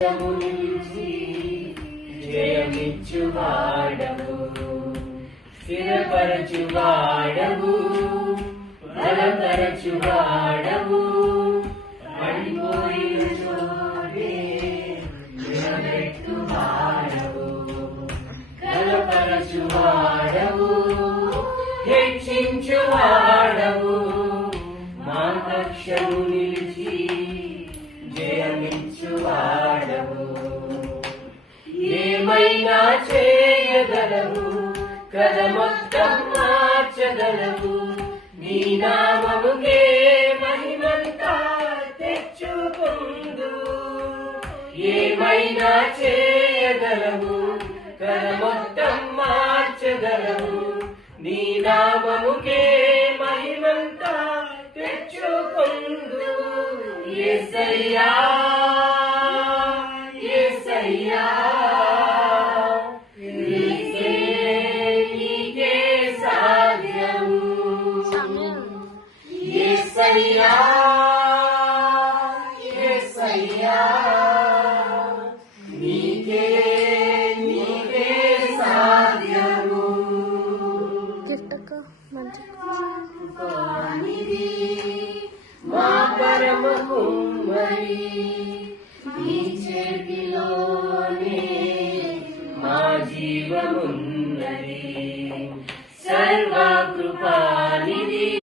నిత్యము జయమిచ్చువాడవు స్థిరపరచువాడవు బలపరచువాడవు పడిపోయిన చోటే నిలబెట్టువాడవు కలపరచువాడవు హెచ్చించువాడవు మా పక్షము ఏమైనా చేయగలవు. కథ మొత్తం మార్చగలవు. నీ నామముకే మహిమంతా తెచ్చుకుందు. ఏమైనా చేయగలవు. కథ మొత్తం మార్చగలవు. నీ నామముకే మహిమంతా తెచ్చుకుందు. ఏసయ్యా ఏసయ్యా ఏసయ్యా నీకే నీకే సాధ్యము. గిఫ్ట్ అక్క మంచి. వానిది మా పరమ కుమ్మరి నీ చేతిలోనే మా జీవమున్నది. సర్వ కృప